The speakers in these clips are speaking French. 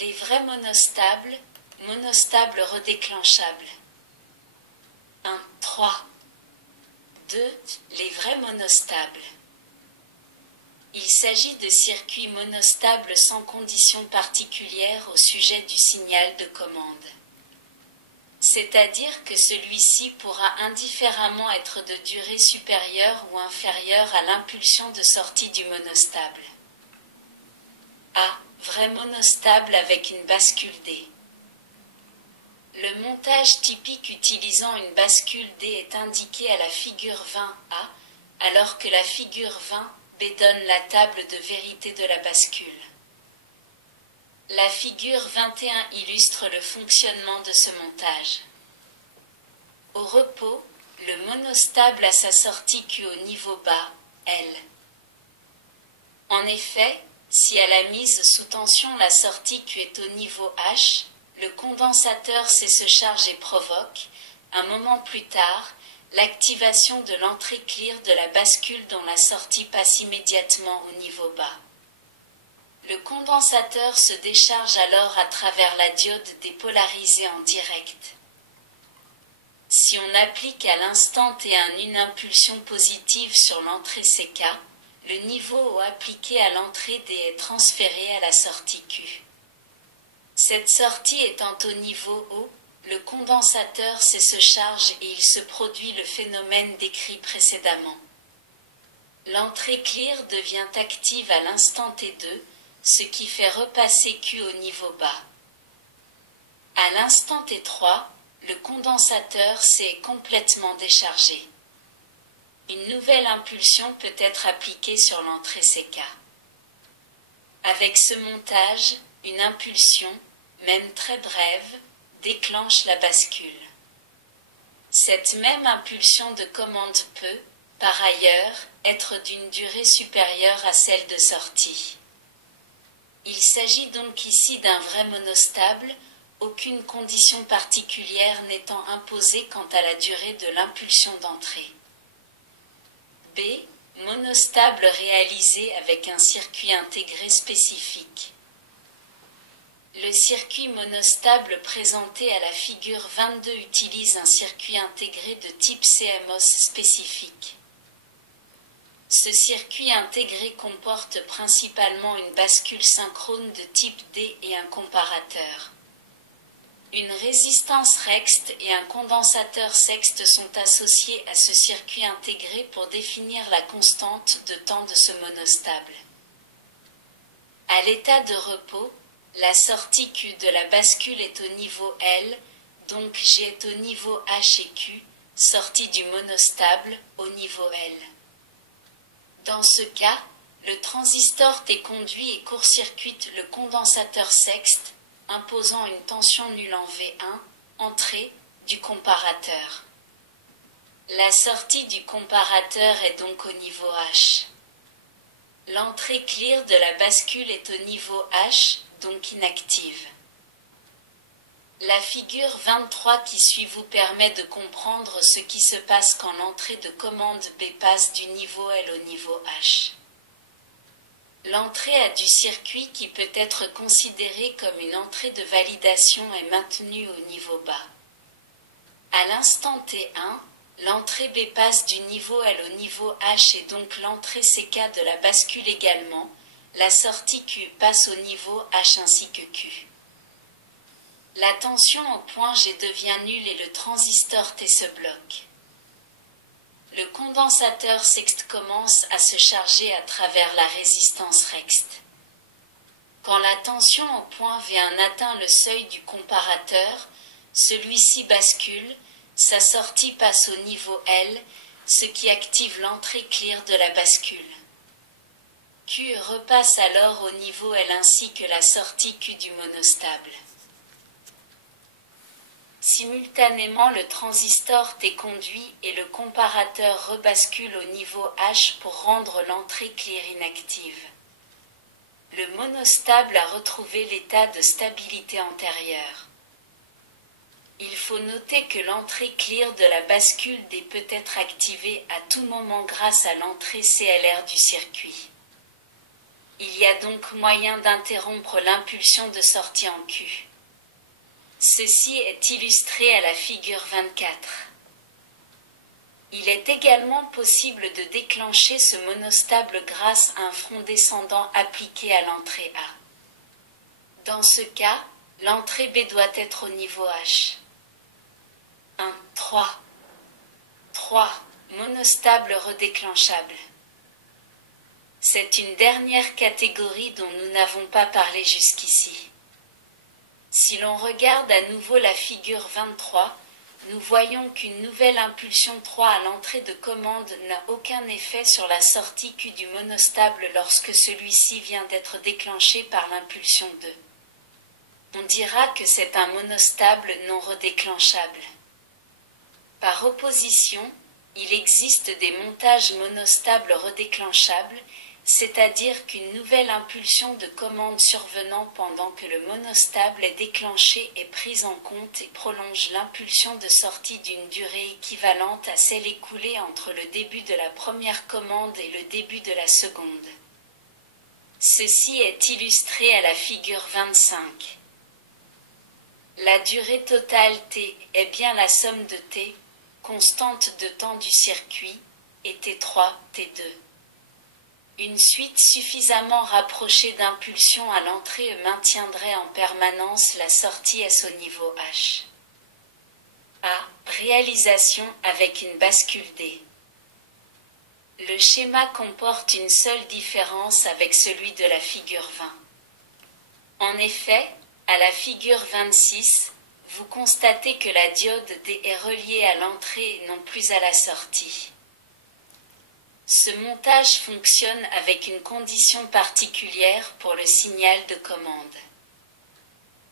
Les vrais monostables redéclenchables. 1, 3. 2. Les vrais monostables. Il s'agit de circuits monostables sans conditions particulières au sujet du signal de commande. C'est-à-dire que celui-ci pourra indifféremment être de durée supérieure ou inférieure à l'impulsion de sortie du monostable. A. Vrai monostable avec une bascule D. Le montage typique utilisant une bascule D est indiqué à la figure 20A, alors que la figure 20B donne la table de vérité de la bascule. La figure 21 illustre le fonctionnement de ce montage. Au repos, le monostable a sa sortie Q au niveau bas, L. En effet, si à la mise sous tension la sortie Q est au niveau H, le condensateur C se charge et provoque, un moment plus tard, l'activation de l'entrée clear de la bascule dont la sortie passe immédiatement au niveau bas. Le condensateur se décharge alors à travers la diode dépolarisée en direct. Si on applique à l'instant T1 une impulsion positive sur l'entrée CK, le niveau O appliqué à l'entrée D est transféré à la sortie Q. Cette sortie étant au niveau O, le condensateur C se charge et il se produit le phénomène décrit précédemment. L'entrée clear devient active à l'instant T2, ce qui fait repasser Q au niveau bas. À l'instant T3, le condensateur C est complètement déchargé. Une nouvelle impulsion peut être appliquée sur l'entrée CK. Avec ce montage, une impulsion, même très brève, déclenche la bascule. Cette même impulsion de commande peut, par ailleurs, être d'une durée supérieure à celle de sortie. Il s'agit donc ici d'un vrai monostable, aucune condition particulière n'étant imposée quant à la durée de l'impulsion d'entrée. B. Monostable réalisé avec un circuit intégré spécifique. Le circuit monostable présenté à la figure 22 utilise un circuit intégré de type CMOS spécifique. Ce circuit intégré comporte principalement une bascule synchrone de type D et un comparateur. Une résistance Rext et un condensateur Sext sont associés à ce circuit intégré pour définir la constante de temps de ce monostable. À l'état de repos, la sortie Q de la bascule est au niveau L, donc G est au niveau H et Q, sortie du monostable, au niveau L. Dans ce cas, le transistor T conduit et court-circuite le condensateur Sext, imposant une tension nulle en V1, entrée, du comparateur. La sortie du comparateur est donc au niveau H. L'entrée clear de la bascule est au niveau H, donc inactive. La figure 23 qui suit vous permet de comprendre ce qui se passe quand l'entrée de commande B passe du niveau L au niveau H. L'entrée A du circuit qui peut être considérée comme une entrée de validation est maintenue au niveau bas. À l'instant T1, l'entrée B passe du niveau L au niveau H et donc l'entrée CK de la bascule également, la sortie Q passe au niveau H ainsi que Q. La tension au point G devient nulle et le transistor T se bloque. Le condensateur Sext commence à se charger à travers la résistance Rext. Quand la tension au point V1 atteint le seuil du comparateur, celui-ci bascule, sa sortie passe au niveau L, ce qui active l'entrée clear de la bascule. Q repasse alors au niveau L ainsi que la sortie Q du monostable. Simultanément, le transistor T conduit et le comparateur rebascule au niveau H pour rendre l'entrée clear inactive. Le monostable a retrouvé l'état de stabilité antérieure. Il faut noter que l'entrée clear de la bascule D peut être activée à tout moment grâce à l'entrée CLR du circuit. Il y a donc moyen d'interrompre l'impulsion de sortie en Q. Ceci est illustré à la figure 24. Il est également possible de déclencher ce monostable grâce à un front descendant appliqué à l'entrée A. Dans ce cas, l'entrée B doit être au niveau H. 1, 3. 3. Monostable redéclenchable. C'est une dernière catégorie dont nous n'avons pas parlé jusqu'ici. Si l'on regarde à nouveau la figure 23, nous voyons qu'une nouvelle impulsion 3 à l'entrée de commande n'a aucun effet sur la sortie Q du monostable lorsque celui-ci vient d'être déclenché par l'impulsion 2. On dira que c'est un monostable non redéclenchable. Par opposition, il existe des montages monostables redéclenchables, c'est-à-dire qu'une nouvelle impulsion de commande survenant pendant que le monostable est déclenché est prise en compte et prolonge l'impulsion de sortie d'une durée équivalente à celle écoulée entre le début de la première commande et le début de la seconde. Ceci est illustré à la figure 25. La durée totale T est bien la somme de T, constante de temps du circuit, et T3, T2. Une suite suffisamment rapprochée d'impulsions à l'entrée maintiendrait en permanence la sortie S au niveau H. A. Réalisation avec une bascule D. Le schéma comporte une seule différence avec celui de la figure 20. En effet, à la figure 26, vous constatez que la diode D est reliée à l'entrée et non plus à la sortie. Ce montage fonctionne avec une condition particulière pour le signal de commande.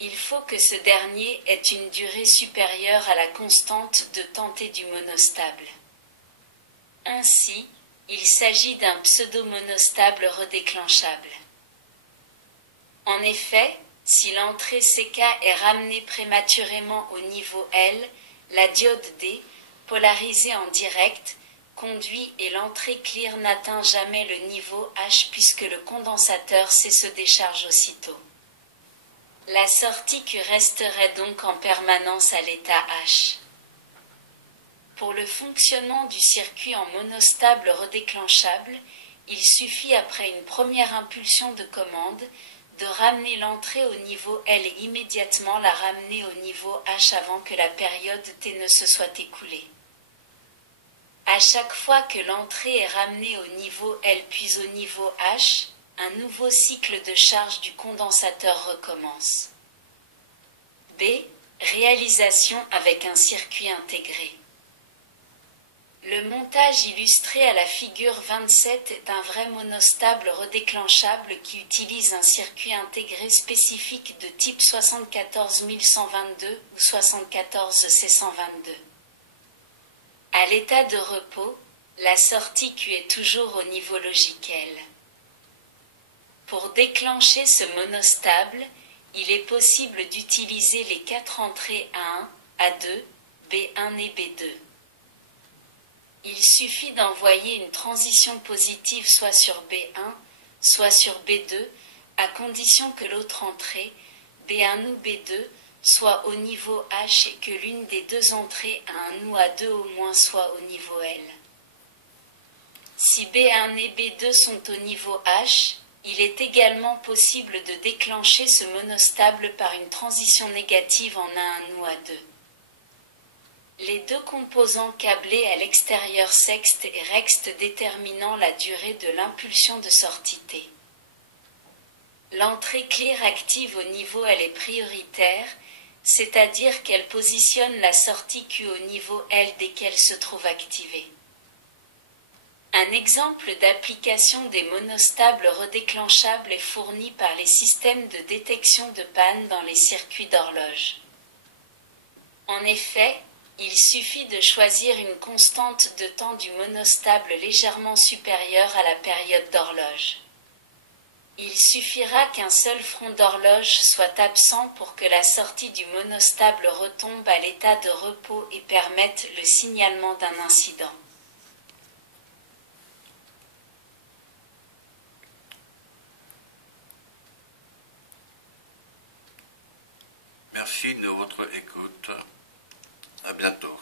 Il faut que ce dernier ait une durée supérieure à la constante de temps T du monostable. Ainsi, il s'agit d'un pseudo-monostable redéclenchable. En effet, si l'entrée CK est ramenée prématurément au niveau L, la diode D, polarisée en direct, conduit et l'entrée clear n'atteint jamais le niveau H puisque le condensateur C se décharge aussitôt. La sortie Q resterait donc en permanence à l'état H. Pour le fonctionnement du circuit en monostable redéclenchable, il suffit après une première impulsion de commande de ramener l'entrée au niveau L et immédiatement la ramener au niveau H avant que la période T ne se soit écoulée. À chaque fois que l'entrée est ramenée au niveau L puis au niveau H, un nouveau cycle de charge du condensateur recommence. B. Réalisation avec un circuit intégré. Le montage illustré à la figure 27 est un vrai monostable redéclenchable qui utilise un circuit intégré spécifique de type 74122 ou 74C122. À l'état de repos, la sortie Q est toujours au niveau logique L. Pour déclencher ce monostable, il est possible d'utiliser les 4 entrées A1, A2, B1 et B2. Il suffit d'envoyer une transition positive soit sur B1, soit sur B2, à condition que l'autre entrée, B1 ou B2, soit au niveau H et que l'une des deux entrées A1 ou A2 au moins soit au niveau L. Si B1 et B2 sont au niveau H, il est également possible de déclencher ce monostable par une transition négative en A1 ou A2. Les deux composants câblés à l'extérieur sext et rext déterminant la durée de l'impulsion de sortie T. L'entrée clear active au niveau L est prioritaire, c'est-à-dire qu'elle positionne la sortie Q au niveau L dès qu'elle se trouve activée. Un exemple d'application des monostables redéclenchables est fourni par les systèmes de détection de panne dans les circuits d'horloge. En effet, il suffit de choisir une constante de temps du monostable légèrement supérieure à la période d'horloge. Il suffira qu'un seul front d'horloge soit absent pour que la sortie du monostable retombe à l'état de repos et permette le signalement d'un incident. Merci de votre écoute. À bientôt.